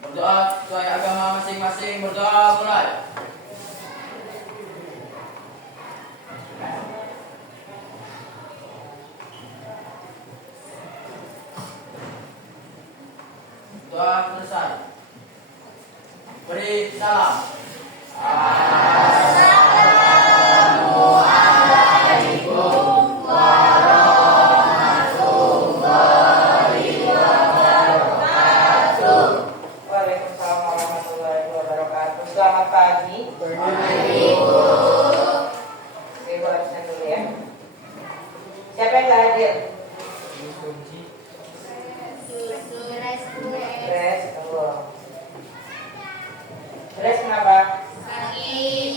Berdoa sesuai agama masing-masing. Berdoa mulai. Doa selesai. Beri salam. Assalamualaikum warahmatullahi wabarakatuh. Waalaikumsalam warahmatullahi wabarakatuh. Selamat pagi. Oke, gua absen dulu ya. Siapa yang nggak hadir? Beres, tunggu. Beres kenapa?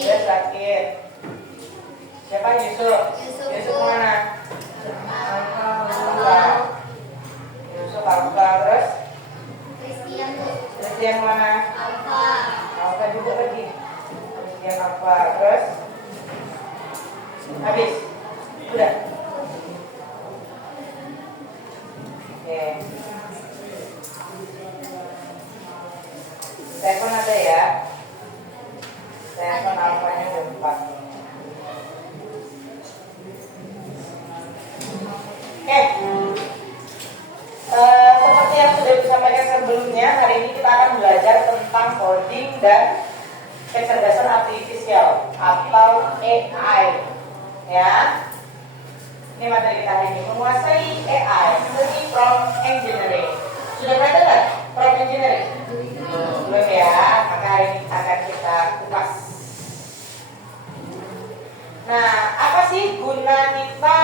Beres sakit. Siapa Yusuf? Yusuf mana? Alfa. Yusuf Alfa. Terus? Christian mana? Alfa juga lagi. Christian Alfa. Terus? Habis? Udah? Oke. Telepon ada ya? Telepon Alfanya udah 4. Oke. Seperti yang sudah disampaikan sebelumnya, hari ini kita akan belajar tentang coding dan kecerdasan artifisial atau AI. Ya. Ini materi kita hari ini, menguasai AI, seni prompt engineering. Sudah pernah dengar prompt engineering? Belum ya, maka hari ini akan kita kupas. Nah, apa sih guna kita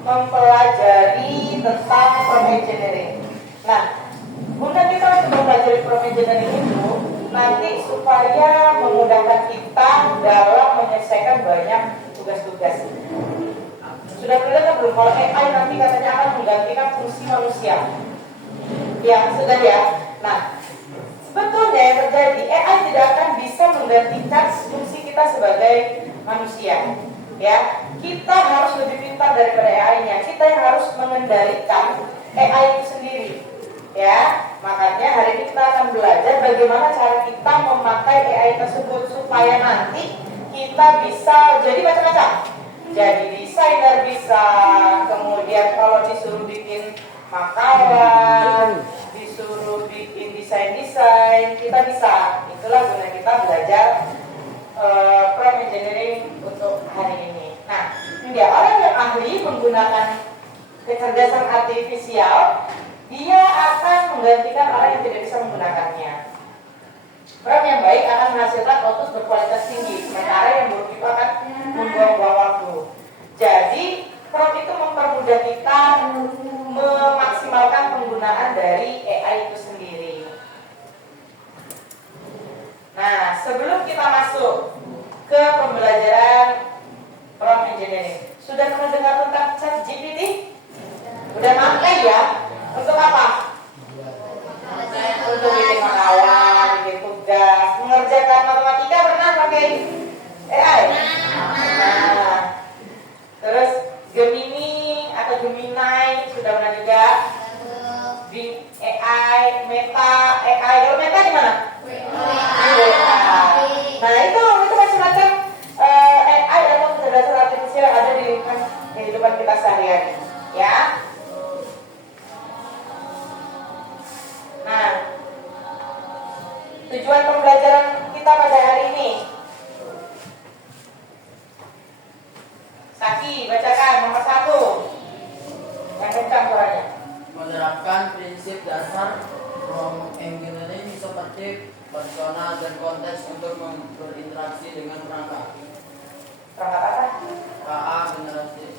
mempelajari tentang prompt engineering? Nah, guna kita untuk mempelajari prompt engineering itu nanti supaya memudahkan kita dalam menyelesaikan banyak tugas-tugas. Sudah pernah dengar belum kalau AI nanti katanya akan menggantikan fungsi manusia? Ya, sudah ya. Nah, sebetulnya yang terjadi, AI tidak akan bisa menggantikan fungsi kita sebagai manusia. Ya, kita harus lebih pintar daripada AI-nya. Kita yang harus mengendalikan AI itu sendiri. Ya, makanya hari ini kita akan belajar bagaimana cara kita memakai AI tersebut supaya nanti kita bisa jadi macam-macam. Jadi desainer bisa, kemudian kalau disuruh bikin makalah, disuruh bikin desain-desain, kita bisa. Itulah guna kita belajar prompt engineering untuk hari ini. Nah, ini dia orang yang ahli menggunakan kecerdasan artifisial, dia akan menggantikan orang yang tidak bisa menggunakannya. Prompt yang baik akan menghasilkan output berkualitas tinggi, sementara yang buruk itu akan membuang-buang waktu. Jadi, prompt itu mempermudah kita memaksimalkan penggunaan dari AI itu sendiri. Nah, sebelum kita masuk ke pembelajaran prompt engineering, sudah pernah dengar tentang ChatGPT? Udah pakai ya? Untuk apa? Untuk bikin makalah, bikin tugas, mengerjakan matematika pernah pakai AI? Nah, terus Gemini atau Gemini sudah pernah juga? Bing AI, Meta AI. Kalau Meta di mana? Nah, itu macam-macam AI atau kecerdasan artifisial yang ada di kehidupan kita sehari-hari. Ya. Nah, tujuan pembelajaran kita pada hari ini. Saki, bacakan nomor 1. Yang kencang suaranya. Menerapkan prinsip dasar prompt engineering seperti persona dan konteks untuk berinteraksi dengan perangkat. Perangkat apa? KA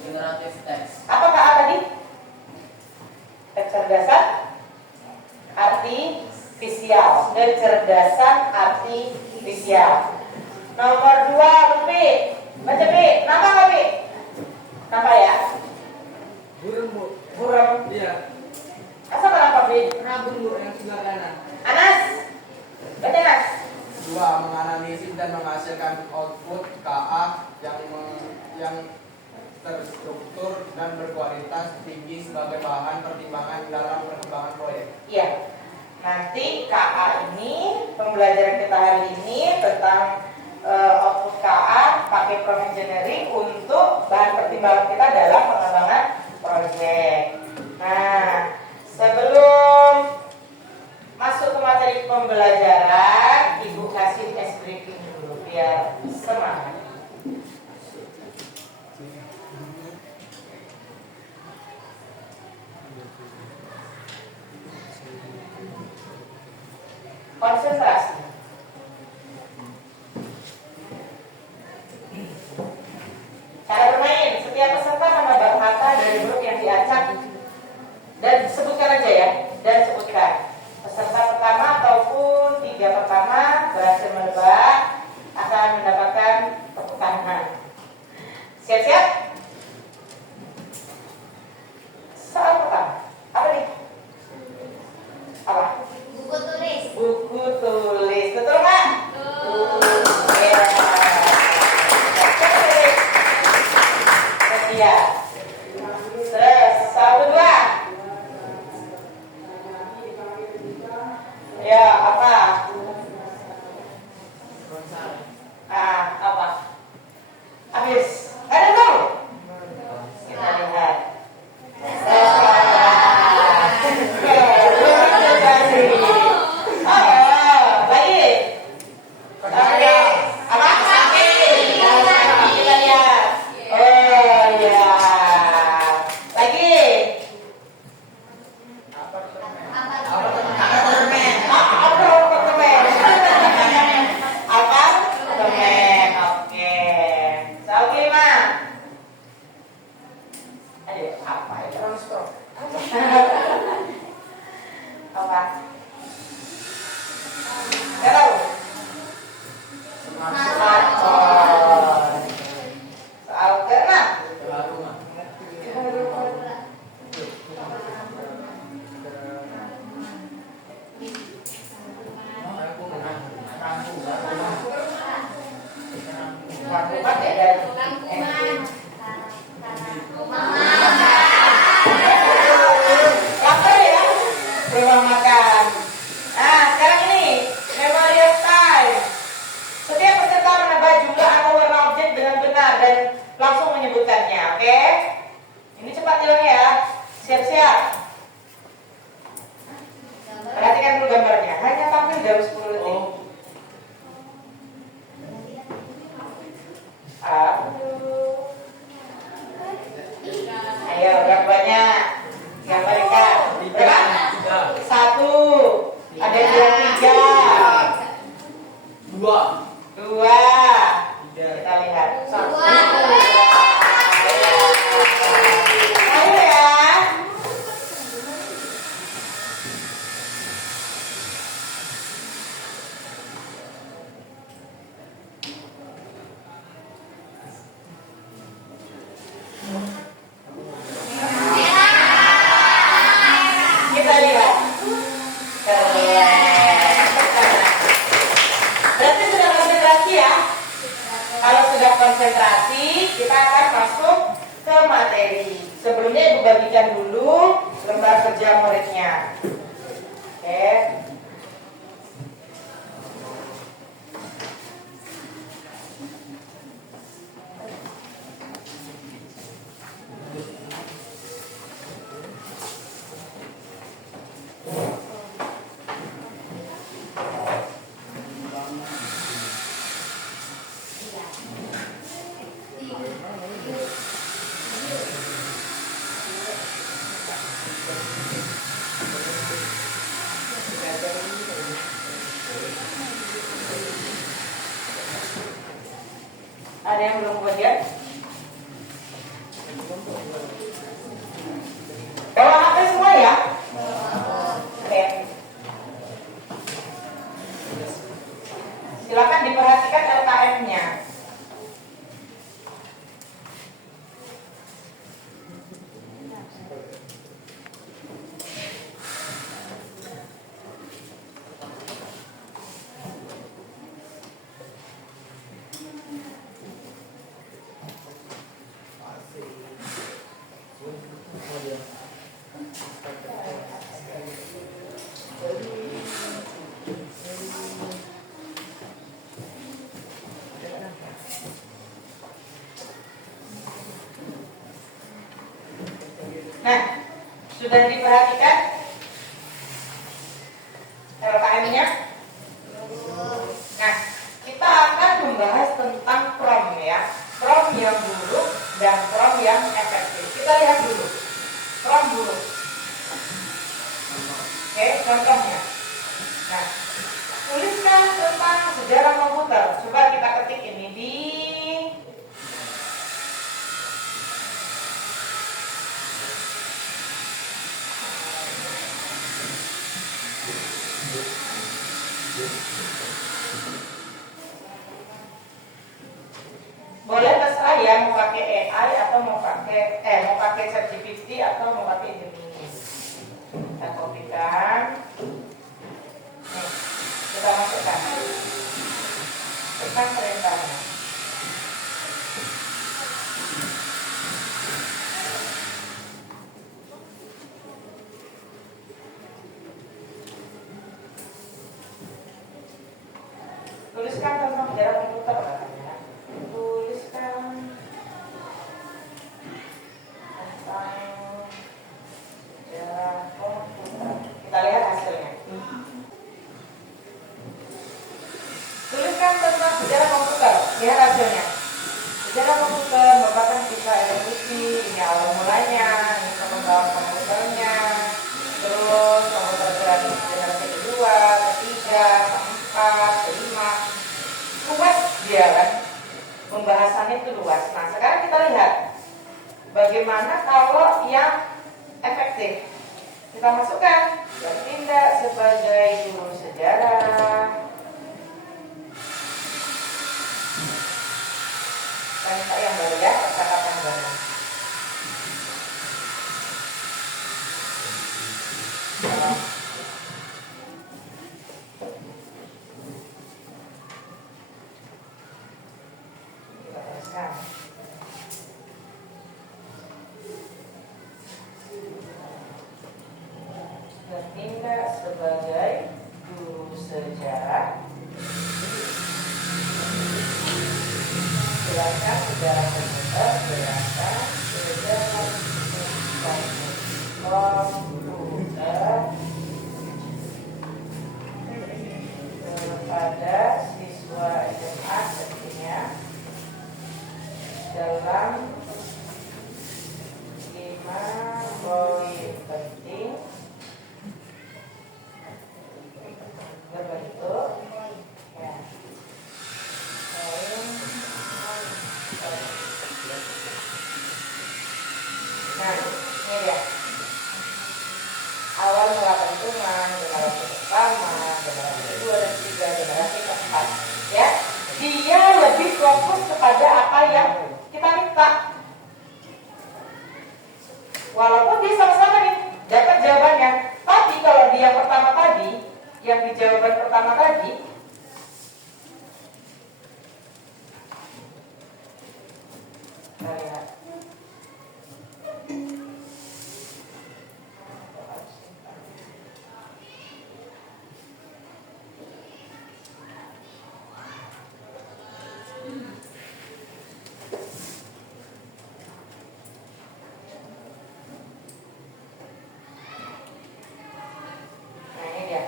generatif teks. Apa KA tadi? Kecerdasan artifisial. Kecerdasan artifisial. Nomor 2, Lupi. Baca B. Nama nggak B? Nama ya? Burung, Bu. Burung. Iya. Asal kenapa B? Rabun, Bu, yang sebelah kanan. Anas. Baca Anas. 2. Menganalisis dan menghasilkan output KA yang terstruktur dan berkualitas tinggi sebagai bahan pertimbangan dalam perkembangan proyek. Iya. Nanti KA ini pembelajaran kita hari ini tentang output KA pakai Prompt Engineering untuk bahan pertimbangan kita dalam pengembangan proyek. Nah, sebelum masuk ke materi pembelajaran, Ibu kasih ice briefing dulu biar semangat. Konsentrasi. Cara bermain, setiap peserta menambah kata dari huruf yang diacak dan sebutkan aja ya, dan sebutkan. Peserta pertama ataupun 3 pertama berhasil menebak akan mendapatkan tepuk tangan. Siap-siap? Soal pertama, apa nih? Apa? Buku tulis. Buku tulis, betul nggak? Ya. Setia. Terus, soal kedua. Ya, apa? Apa? Habis. Ada tahu? Kita lihat. Lagi. Apa? Kita lihat. Oh ya. Lagi. Apartemen. Oke. Soal kelima. Ayo, apa itu? Apa? Nggak tahu. Smartphone. Soal keenam. Bukan ya dari lapar ya, rumah makan. Nah, sekarang ini memory of time. Setiap peserta menambah jumlah atau warna objek dengan benar dan langsung menyebutkannya, oke? Ini cepat jalan ya. Siap-siap. Perhatikan dulu gambarnya. Hanya tampil dalam 10 detik. Ayo, berapa banyak? Gambarkan. Berapa? 1. Ada yang bilang 3. 2. Kita lihat. 1. Ayo ya. Kita lihat. Berarti sudah konsentrasi ya. Kalau sudah konsentrasi, kita akan masuk ke materi. Sebelumnya Ibu bagikan dulu lembar kerja muridnya. Oke. Ada yang belum buat ya? Bawa HP semua ya? Oke. Silakan diperhatikan LKM-nya. Nah, sudah diperhatikan LKM-nya? Nah, kita akan membahas tentang prom ya. Prom yang buruk dan prom yang efektif. Kita lihat dulu. Prom buruk. Oke, contohnya. Nah, tuliskan tentang sejarah komputer. Coba kita ketik ini di boleh terserah ya, mau pakai AI atau mau pakai ChatGPT atau mau pakai Gemini. Kita kopikan. Nih, kita masukkan. Tekan perintahnya. Tuliskan tentang sejarah komputer katanya. Tuliskan tentang sejarah komputer. Kita lihat hasilnya. Tuliskan tentang sejarah komputer. Lihat hasilnya. Sejarah komputer merupakan kisah evolusi. Ini awal mulanya, ini pengembangan komputernya. Terus komputer generasi kedua, ketiga, keempat, kelima. Luas dia kan. Pembahasannya itu luas. Nah, sekarang kita lihat bagaimana kalau yang efektif. Kita masukkan bertindak sebagai guru sejarah. Kita yang baru ya, percakapan baru. Kita teruskan. Bertindak sebagai guru sejarah. Jelaskan sejarah komputer, jelaskan sejarah komputer kepada siswa SMA tentunya dalam 5 poin penting berbentuk ya. Nah, ini dia. Awal mula perhitungan, generasi pertama, generasi kedua dan ketiga, generasi keempat. Ya, dia lebih fokus kepada apa yang kita minta. Walaupun dia sama-sama nih dapat jawabannya, tapi kalau dia pertama tadi, yang di jawaban pertama tadi, kita lihat. Nah, ini dia.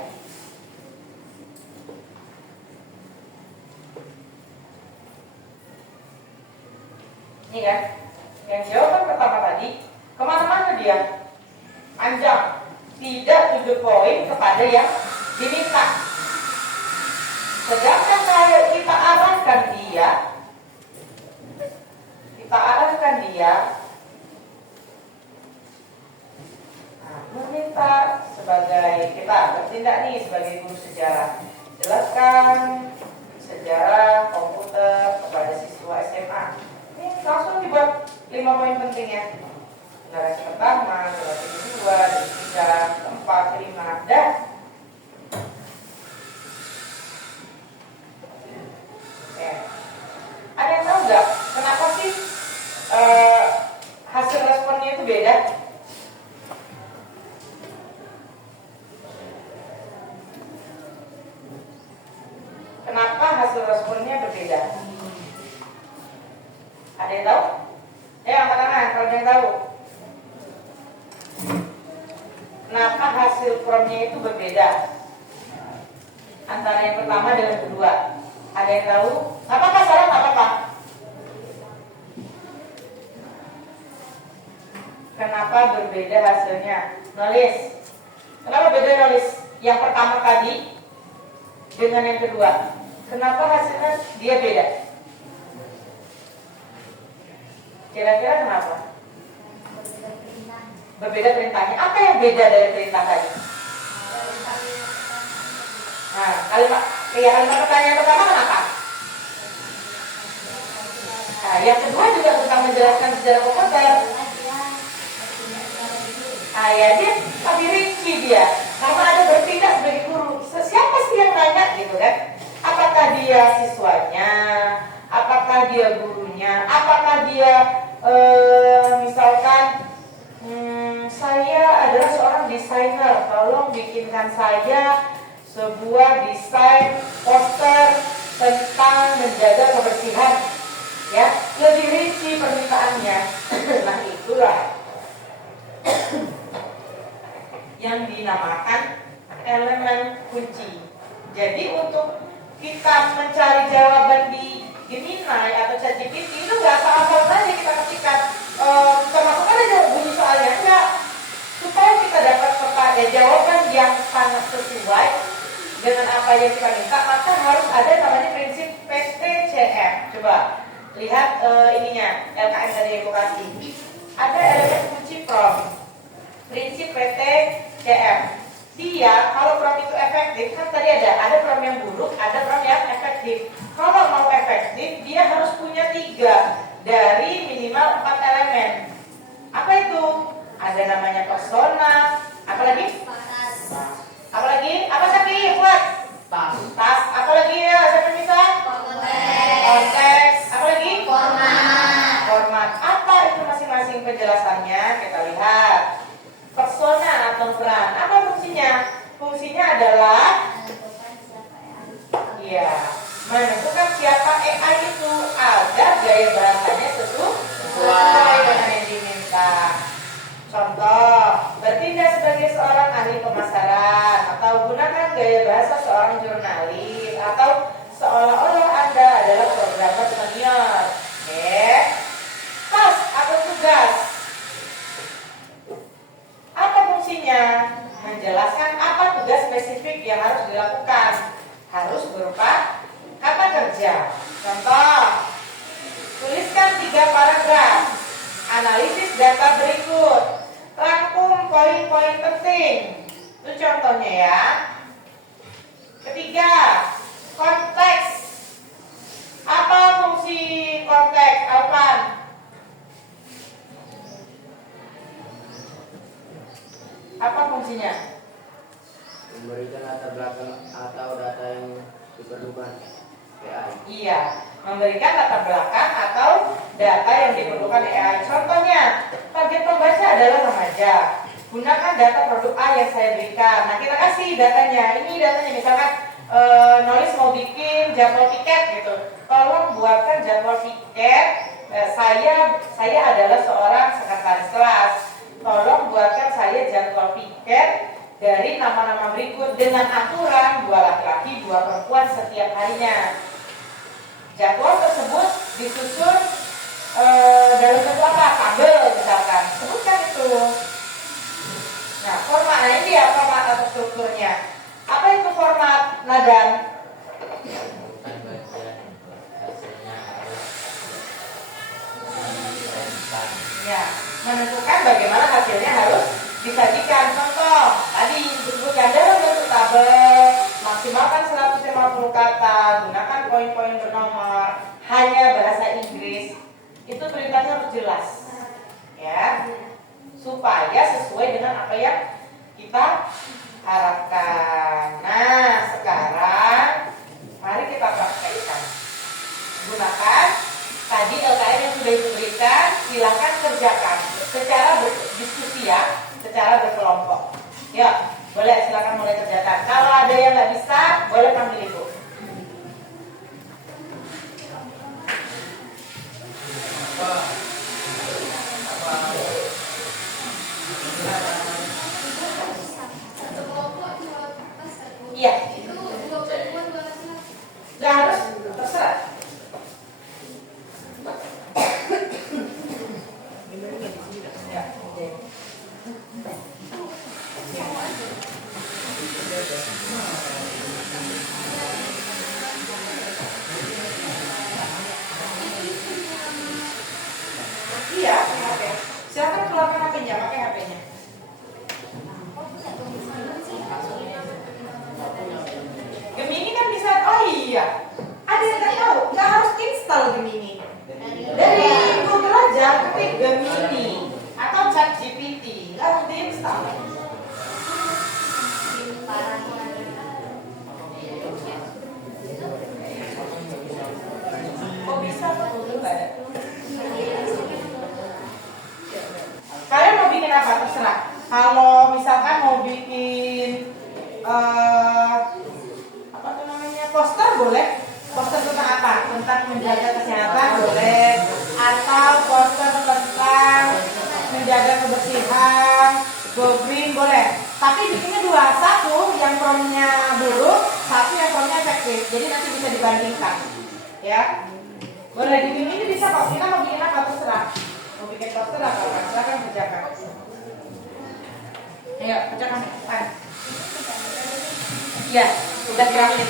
Ini kan, yang jawaban pertama tadi kemana-mana dia anjang, tidak 7 poin kepada yang diminta. Sedangkan kalau kita arahkan dia, nah, meminta sebagai kita bertindak nih sebagai guru sejarah, jelaskan sejarah komputer kepada siswa SMA. Ini langsung dibuat 5 poin pentingnya. Generasi pertama, generasi kedua, ketiga, keempat, kelima, dan ada yang tahu nggak kenapa sih hasil responnya itu beda? Kenapa hasil responnya berbeda? Ada yang tahu? Angkat tangan kalau ada yang tahu. Kenapa hasil promnya itu berbeda antara yang pertama dengan kedua? Ada yang tahu? Nggak apa-apa, salah nggak apa-apa. Kenapa berbeda hasilnya? Nulis. Kenapa beda nulis? Yang pertama tadi dengan yang kedua. Kenapa hasilnya dia beda? Kira-kira kenapa? Berbeda perintahnya. Apa yang beda dari perintah tadi? Nah, kalimat pertanyaan pertama kenapa? Nah, yang kedua juga tentang menjelaskan sejarah komputer. Nah, ya dia lebih rinci dia. Karena ada bertindak sebagai guru. Siapa sih yang nanya gitu kan? Apakah dia siswanya? Apakah dia gurunya? Apakah dia misalkan saya adalah seorang desainer, tolong bikinkan saya sebuah desain poster tentang menjaga kebersihan, ya, lebih rinci permintaannya. Nah, itulah yang dinamakan elemen kunci. Jadi untuk kita mencari jawaban di Gemini atau ChatGPT itu nggak asal-asal saja kita ketikkan, termasuk aja bunyi soalnya, enggak. Supaya kita dapat jawaban yang sangat sesuai dengan apa yang kita minta, maka harus ada namanya prinsip PTCM. Coba lihat ininya, LKM dari edukasi. Ada elemen kunci prompt. Prinsip PTCM. Dia kalau prompt itu efektif, kan tadi ada prompt yang buruk, ada prompt yang efektif. Kalau mau efektif, dia harus punya 3 dari minimal 4 elemen. Apa itu? Ada namanya persona, apa lagi? Apa lagi? Apa lagi? Buat tas. Apa lagi ya? Siapa bisa? Konteks. Apa lagi? Format. Apa itu masing-masing penjelasannya? Kita lihat. Persona atau peran. Apa fungsinya? Fungsinya adalah menentukan siapa AI itu agar gaya bahasanya sesuai dengan yang diminta. Contoh, bertindak sebagai seorang ahli pemasaran, atau gunakan gaya bahasa seorang jurnalis, atau seolah-olah Anda adalah programmer senior. Oke. Tas atau tugas. Apa fungsinya? Menjelaskan apa tugas spesifik yang harus dilakukan. Harus berupa kata kerja. Contoh, tuliskan 3 paragraf. Analisis data berikut. Rangkum poin-poin penting. Itu contohnya ya. Ketiga, konteks. Apa fungsi konteks, Alvan? Apa fungsinya? Memberikan latar belakang atau data yang diperlukan AI. Iya, memberikan latar belakang atau data yang diperlukan AI. Contohnya, target pembaca adalah remaja. Gunakan data produk A yang saya berikan. Nah, kita kasih datanya. Ini datanya, misalkan nulis mau bikin jadwal tiket gitu. Tolong buatkan jadwal tiket. Saya adalah seorang sekretaris kelas. Tolong buatkan saya jadwal tiket dari nama-nama berikut dengan aturan 2 laki-laki, 2 perempuan setiap harinya. Jadwal tersebut disusun dalam bentuk apa? Tabel misalkan. Sebutkan itu. Nah, format, ini ya format atau strukturnya. Apa itu format, Nadan? Bukan bagian hasilnya harus Ya, menentukan bagaimana hasilnya harus disajikan. Contoh, tadi disebutkan dalam bentuk tabel, maksimalkan 150 kata, gunakan poin-poin bernomor, hanya bahasa Inggris. Itu perintahnya harus jelas, ya, supaya sesuai dengan apa yang kita harapkan. Nah, sekarang mari kita praktekkan. Gunakan tadi LKM yang sudah diberikan, silakan kerjakan secara berdiskusi ya, secara berkelompok. Ya, boleh silakan mulai kerjakan. Kalau ada yang nggak bisa, boleh panggil ibu. Iya. Nggak harus, terserah. Ya, oke. Iya, oke. Silakan keluarkan HP-nya, pakai HP-nya. Gemini kan bisa, oh iya, ada yang nggak tahu, nggak harus install Gemini. Dari Google aja, ketik Gemini atau ChatGPT, nggak harus diinstal. Oh bisa, kok Google nggak ada. Kalian mau bikin apa terserah. Kalau misalkan mau bikin apa tuh namanya, poster boleh. Poster tentang apa? Tentang menjaga kesehatan boleh. Atau poster tentang menjaga kebersihan, go green boleh. Tapi bikinnya dua, satu yang promnya buruk, satu yang promnya efektif. Jadi nanti bisa dibandingkan, ya. Boleh dibikin ini bisa kok. Kita mau bikin apa terserah. Mau bikin poster apa? Silakan kerjakan. Ayo, kerjakan. Iya, udah grafis.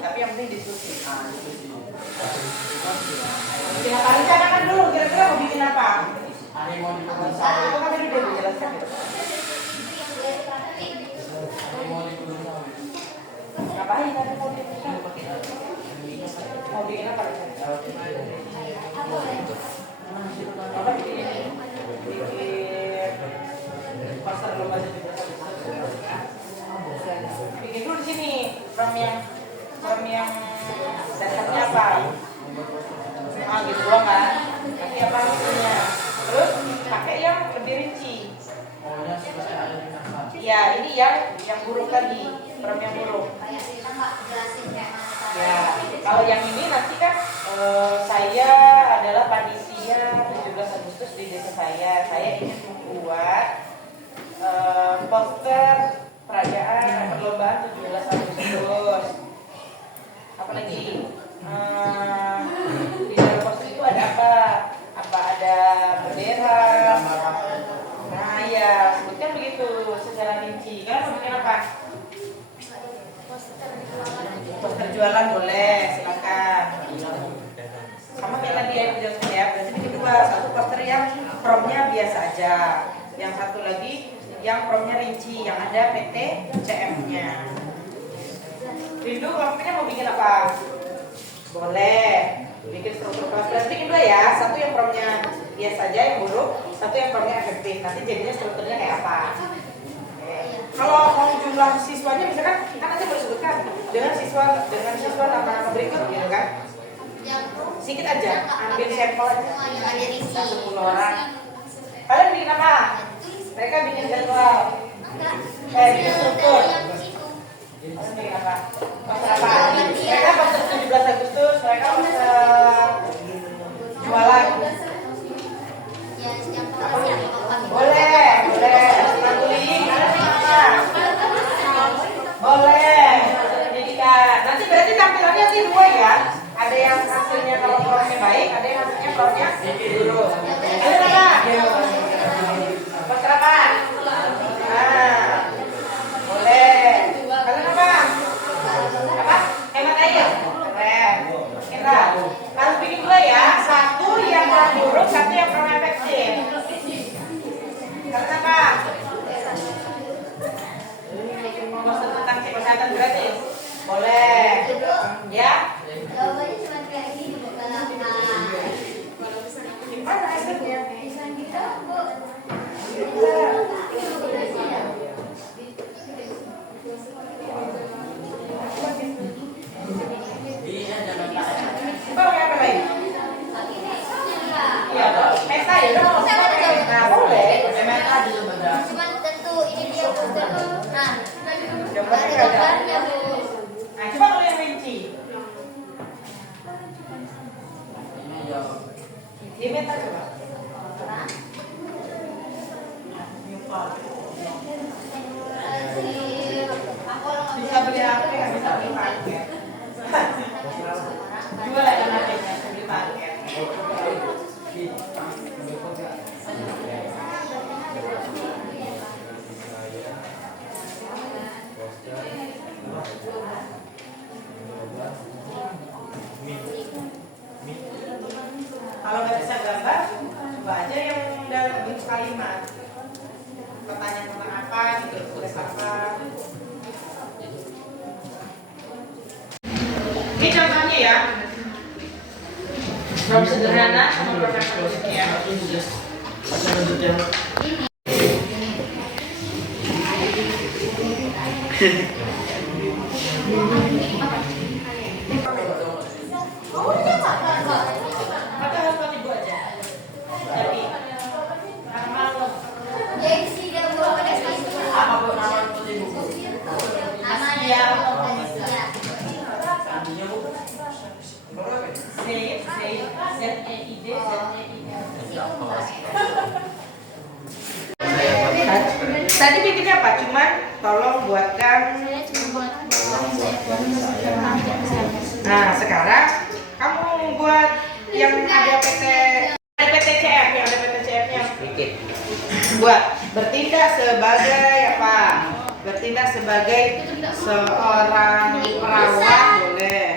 Tapi yang penting diskusi. Kita rencanakan dulu kira-kira mau bikin apa. Hari mau dibuat Itu kan tadi udah dijelaskan. Hari mau dibuat Ngapain tadi mau bikin? Mau bikin apa? Apa bikin pasar lomba juga. Bikin dulu di sini from yang dasarnya apa? Gitu doang kan? Nanti apa hasilnya? Terus pakai yang lebih rinci. Ya ini yang buruk tadi, from yang buruk. Ya kalau yang ini nanti kan saya adalah panitia 17 Agustus di desa saya. Saya ingin membuat poster perayaan perlombaan 17 Agustus. Apalagi di dalam poster itu ada apa? Apa ada bendera? Nah ya sebutkan begitu secara rinci. Kalian mau bikin apa? Poster jualan boleh, silakan. Sama kayak tadi yang dijelaskan ya. Berarti bikin dua, satu poster yang promnya biasa aja, yang satu lagi yang promnya rinci, yang ada PT CM-nya. Rindu kelompoknya mau bikin apa? Boleh. Bikin struktur kelas. Berarti bikin dua ya, satu yang promnya biasa aja yang buruk, satu yang promnya efektif. Nanti jadinya strukturnya kayak apa? Kalau mau jumlah siswanya misalkan kan nanti boleh sebutkan dengan siswa nama berikut gitu kan. Sedikit aja, ambil sampel aja. Bisa 10 orang. Kalian bikin apa? Mereka bikin jadwal. Bikin struktur. Kalian bikin apa? Poster apa? Mereka poster 17 Agustus, mereka poster jualan. Boleh. Nanti boleh. Pendidikan. Nanti berarti tampilannya nanti dua ya. Ada yang hasilnya kalau promnya baik, ada yang hasilnya promnya buruk. Ada apa? Poster apa? Nah, boleh. Kalian apa? Apa? Hemat air. Keren. Kita harus bikin dua ya. Satu yang prom buruk, satu yang prom efektif. Kalian apa? Poster tentang kesehatan gratis. Boleh. Ya. Jawabannya cuma kayak gini, bukan apa. Gimana hasilnya? Bisa gitu, Bu. Iya, jangan tak. Coba pakai apa lagi? Iya, meta ya. Nah, boleh. Pakai meta dulu benda. Cuma tentu ini dia poster. Nah, Gambarnya ada ada. gambarnya, Bu. Nah, coba kalau yang rinci. Ini ya. Di meta coba. Hah? Kalau nggak bisa gambar, coba aja yang dalam bentuk kalimat. Pertanyaan tentang apa gitu, tulis apa. Ini contohnya ya. From sederhana sama profesor ya. Maka harus pakai dua aja. Jadi, malu. Gengsi dia mau ada Apa bu nama putih buku? namanya Anistia. Kandinya bu. Z-E-I-D, Z-E-I-D. Tadi bikinnya apa? Cuman tolong buatkan. Nah, sekarang kamu buat yang ada PTCF, yang ada PTCF-nya. Buat bertindak sebagai apa? Bertindak sebagai seorang perawat boleh.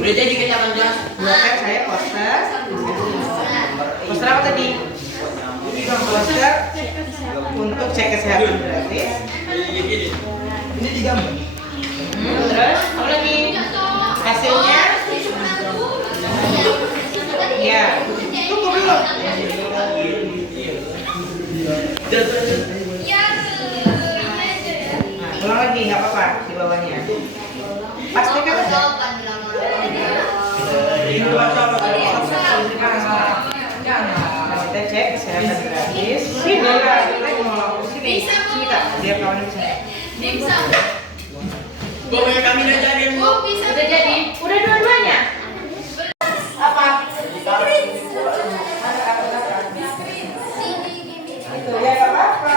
Udah jadi kenyaman jelas. Buatkan saya poster. Poster apa tadi? Poster untuk cek kesehatan gratis. Ini digambar. Terus apa lagi? Hasilnya? Ya. Tunggu dulu. Nah, ulang lagi nggak apa-apa di bawahnya. Pastikan aja. Kita cek kesehatan gratis. Sini lah, kita mau sini. Sini kak, biar kawannya bisa. Pokoknya kami udah jadi bu. Udah jadi? Udah dua-duanya? Apa? Itu ya nggak apa-apa.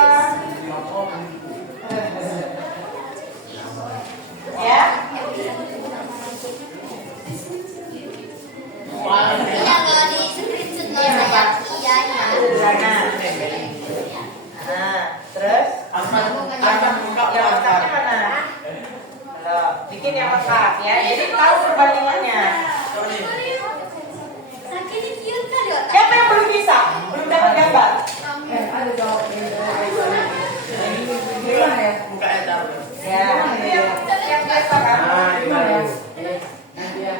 Ya. Nah, terus Akan buka yang lengkapnya mana? Loh, bikin yang lengkap ya. Jadi tahu perbandingannya. Siapa yang belum bisa? Belum dapat gambar? Buka etar. Ya, itu yang biasa kan? Gimana ya?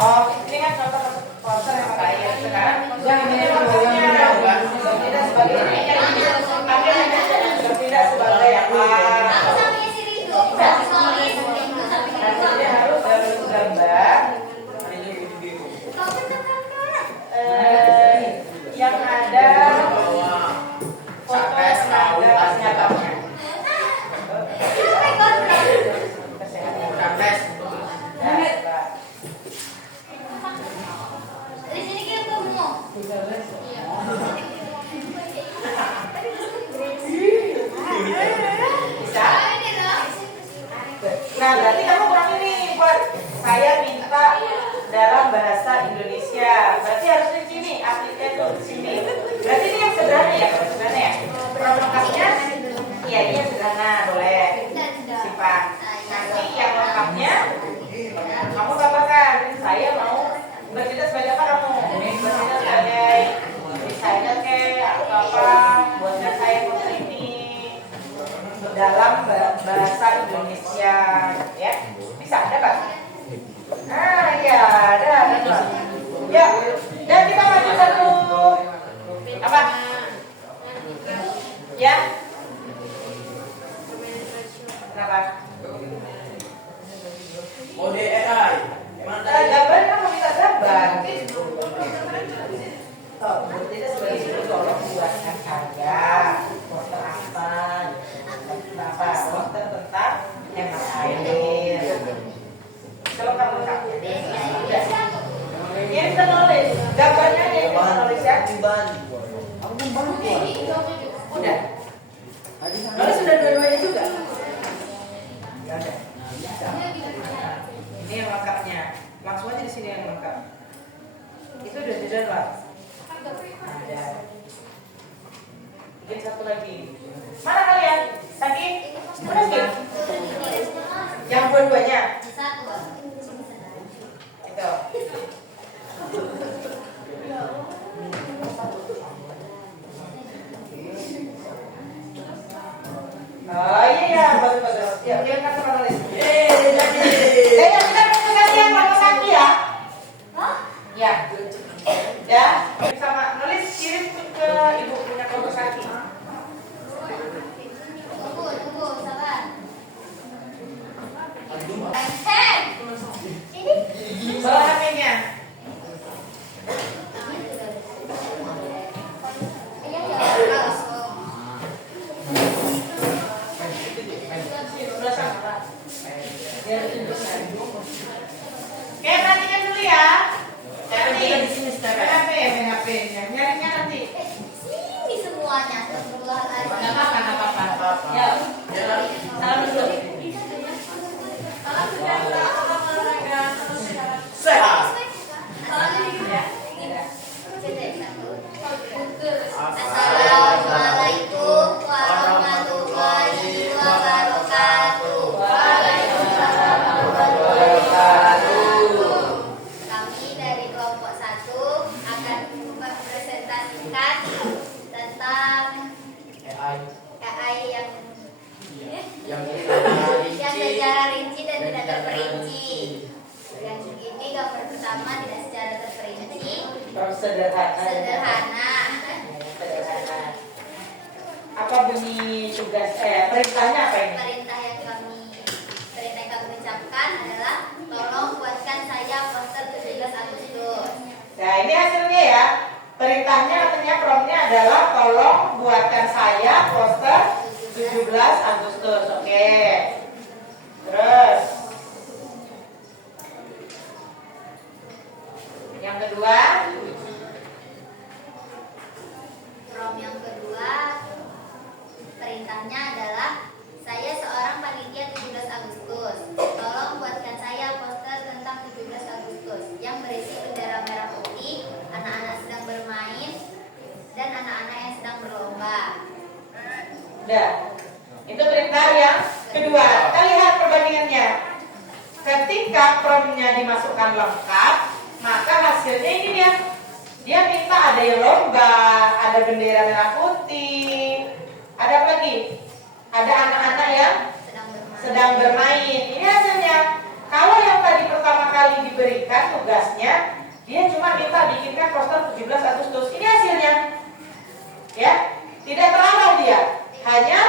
Oh, ini kan contoh poster yang pakai air sekarang. Ini maksudnya tidak sebagai tidak sebagai apa? Hasilnya harus dalam gambar yang ada foto tenaga kesehatannya. Bisa? Nah, berarti kamu kurang ini buat saya minta dalam bahasa Indonesia. Berarti harus di sini, apliknya tuh di sini. Berarti ini yang sederhana ya, sederhana ya. Problem lengkapnya, iya ini yang sederhana boleh. Simpan. Nanti yang lengkapnya, kamu katakan saya mau bertindak sebagai apa kamu? Bertindak sebagai desainer kayak atau apa? Buatnya saya foto ini dalam bahasa Indonesia, ya bisa dapat? Ah ya, ada. Ya, dan kita maju satu apa? Ya? Kenapa? Mode AI. Gambar kan mau minta gambar. Oh, bertindak sebagai itu tolong buatkan saya poster apa? Apa? Poster tentang hemat air. Kalau kamu lengkapnya, ini bisa nulis. Gambarnya aja yang bisa nulis ya. Udah. Nulis sudah dua-duanya juga. dua-duanya. Satu. Itu. Oh iya, bagus. Ya, silakan sama nulis. jadi. Ya, kita mau kalian mau kaki ya? Hah? Ya. Ya, sama nulis kirim ke ibu punya kelompok kaki. Tunggu, sabar. Aduh, Ini Bawa HP-nya. iya ya. Sebelah sana. Oke, perhatikan dulu ya. Nanti Kita di sini sekarang. HP. Nyarinya nanti. Sini semuanya. Nggak apa-apa. Ya, Ya, salam dulu. sehat. Assalamualaikum warahmatullahi wabarakatuh. Kami dari kelompok 1 akan mempresentasikan tentang AI Yang yang secara rinci dan tidak terperinci. Yang ini gambar pertama tidak secara terperinci, Terus sederhana. sederhana. Apa bunyi tugas perintahnya apa ini? Perintah yang kami ucapkan adalah tolong buatkan saya poster 17 Agustus. Nah, ini hasilnya ya. Perintahnya artinya promptnya adalah tolong buatkan saya poster 17 Agustus. Oke. Terus yang kedua, Prompt yang kedua, perintahnya adalah saya seorang panitia 17 Agustus. Tolong buatkan saya poster tentang 17 Agustus yang berisi bendera merah putih, anak-anak sedang bermain, dan anak-anak yang sedang berlomba. udah. Itu perintah yang kedua. Kita lihat perbandingannya. Ketika promptnya dimasukkan lengkap, maka hasilnya ini dia. Dia minta ada yang lomba, ada bendera merah putih, ada apa lagi? Ada anak-anak yang sedang bermain. Ini hasilnya. Kalau yang tadi pertama kali diberikan tugasnya, dia cuma minta bikinkan poster 17 Agustus. Ini hasilnya. Ya, tidak terlalu dia. Hanya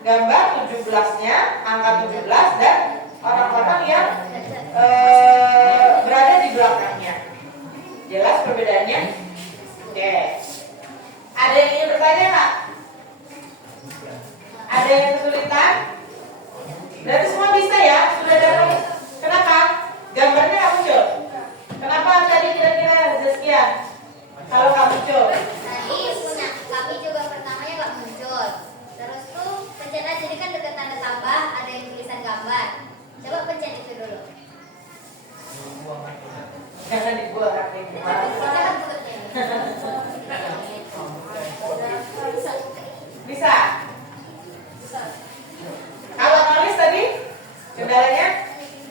gambar 17-nya, angka 17 dan orang-orang yang berada di belakangnya. Jelas perbedaannya? Oke. Ada yang ingin bertanya nggak? Ada yang kesulitan? Berarti semua bisa ya? Sudah dapat? Kenapa? Gambarnya nggak muncul? Kenapa tadi kira-kira Zaskia? Kalau nggak muncul? Tadi kami juga pertamanya nggak muncul. Terus tuh pencet aja, jadi kan dekat tanda tambah ada yang tulisan gambar. Coba pencet itu dulu. Jangan dibuang HP-nya. Bisa? Kalau nulis tadi kendalanya?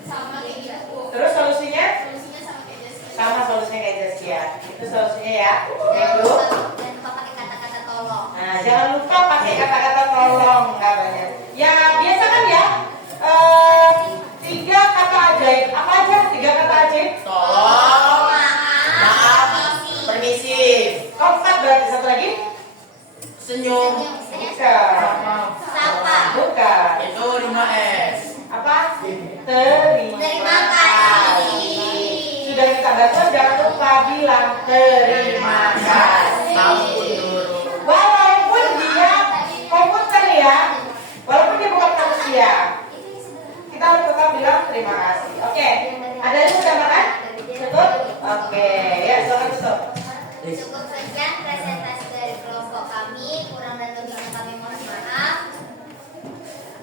Sama kayak gitu. Terus solusinya? Solusinya sama kayak Jessica. Sama solusinya kayak Zaskia. Itu solusinya ya. Yang Jangan dulu. lupa pakai kata-kata tolong. Nah, jangan lupa pakai kata-kata tolong katanya. Ya biasa kan ya. 3 kata ajaib. Apa aja 3 kata ajaib? Tolong. Maaf. Permisi. Keempat berarti satu lagi? Senyum. Bukan. Sapa. Bukan. Itu 5S. Apa? Terima Terima kasih. Sudah kita baca, jangan lupa bilang terima kasih. Ampun dulu. Walaupun dia komputer ya, walaupun dia bukan manusia, kita harus tetap bilang terima kasih. Oke, ada yang sudah makan? Cukup? Oke, ya silakan tutup. Cukup sekian presentasi dari kelompok kami. Kurang dan lebihnya kami mohon maaf.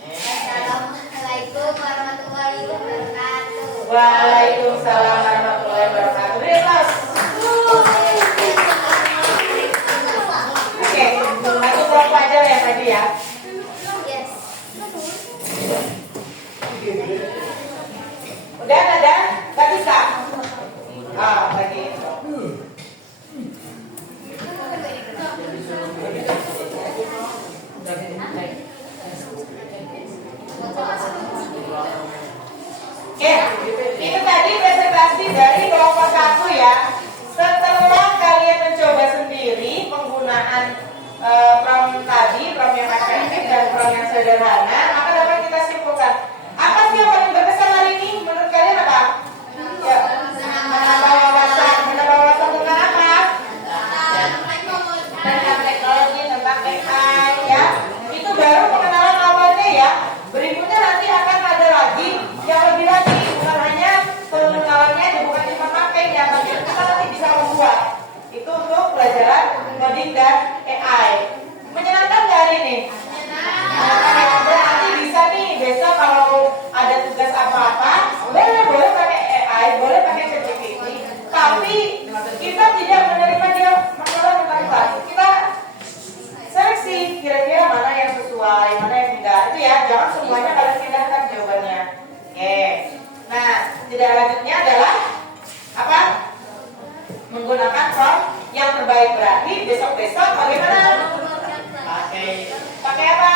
Assalamualaikum warahmatullahi wabarakatuh. Waalaikumsalam warahmatullahi wabarakatuh. Beri aplaus. Oke, itu tadi presentasi dari kelompok 1 ya. Setelah kalian mencoba sendiri penggunaan prom tadi, prom yang efektif dan prom yang sederhana, maka dapat kita simpulkan. Apa sih yang paling berkesan hari ini? Menurut kalian apa? Ya, menambah wawasan tentang apa? Tentang teknologi, tentang AI ya. Itu baru pengenalan awalnya ya. Berikutnya nanti akan ada lagi yang lebih lagi, bukan hanya pengenalannya, bukan cuma pakainya, tapi kita nanti bisa membuat. Itu untuk pelajaran coding dan AI. Menyenangkan nggak hari ini? Menyenangkan. Nanti bisa nih besok kalau ada tugas apa-apa, boleh pakai AI, boleh pakai ChatGPT. Tapi kita tidak menerima dia masalah mentalitas. Kita seleksi kira-kira mana yang sesuai, mana yang tidak. Itu ya, jangan semuanya kalian pindahkan jawabannya. Oke. Nah, tidak lanjutnya adalah apa? Menggunakan prompt yang terbaik. Berarti besok-besok bagaimana? Pakai apa?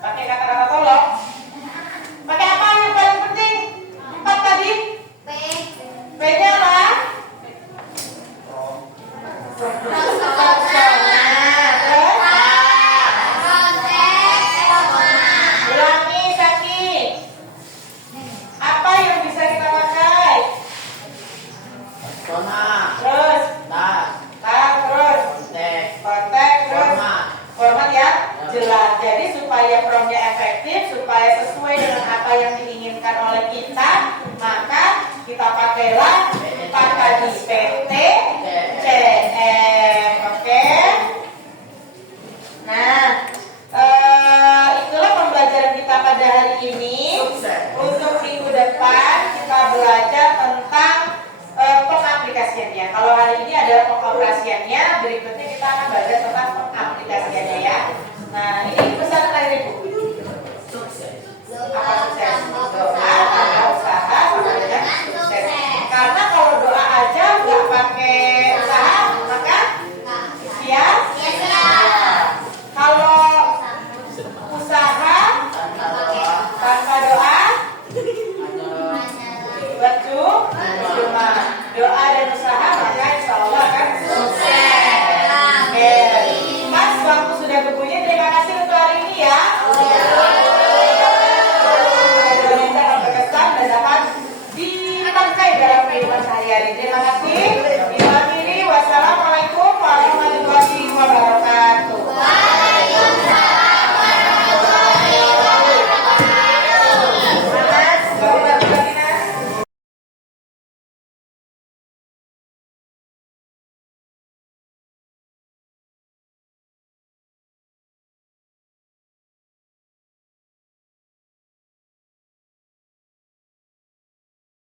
Pakai kata-kata tolong. Pakai apa yang paling penting? 4 tadi. P-nya apa? Ulangi, Saki. Apa yang bisa kita pakai? Terus terus konteks, terus format yang jelas. Jadi supaya promnya efektif, supaya sesuai dengan apa yang diinginkan oleh kita, maka kita pakailah 4 tadi, PT, CM. Oke. Nah, itulah pembelajaran kita pada hari ini. Untuk minggu depan kita belajar tentang pengaplikasiannya. Kalau hari ini adalah pengoperasiannya, berikutnya kita akan belajar tentang pengaplikasiannya ya. Nah, ini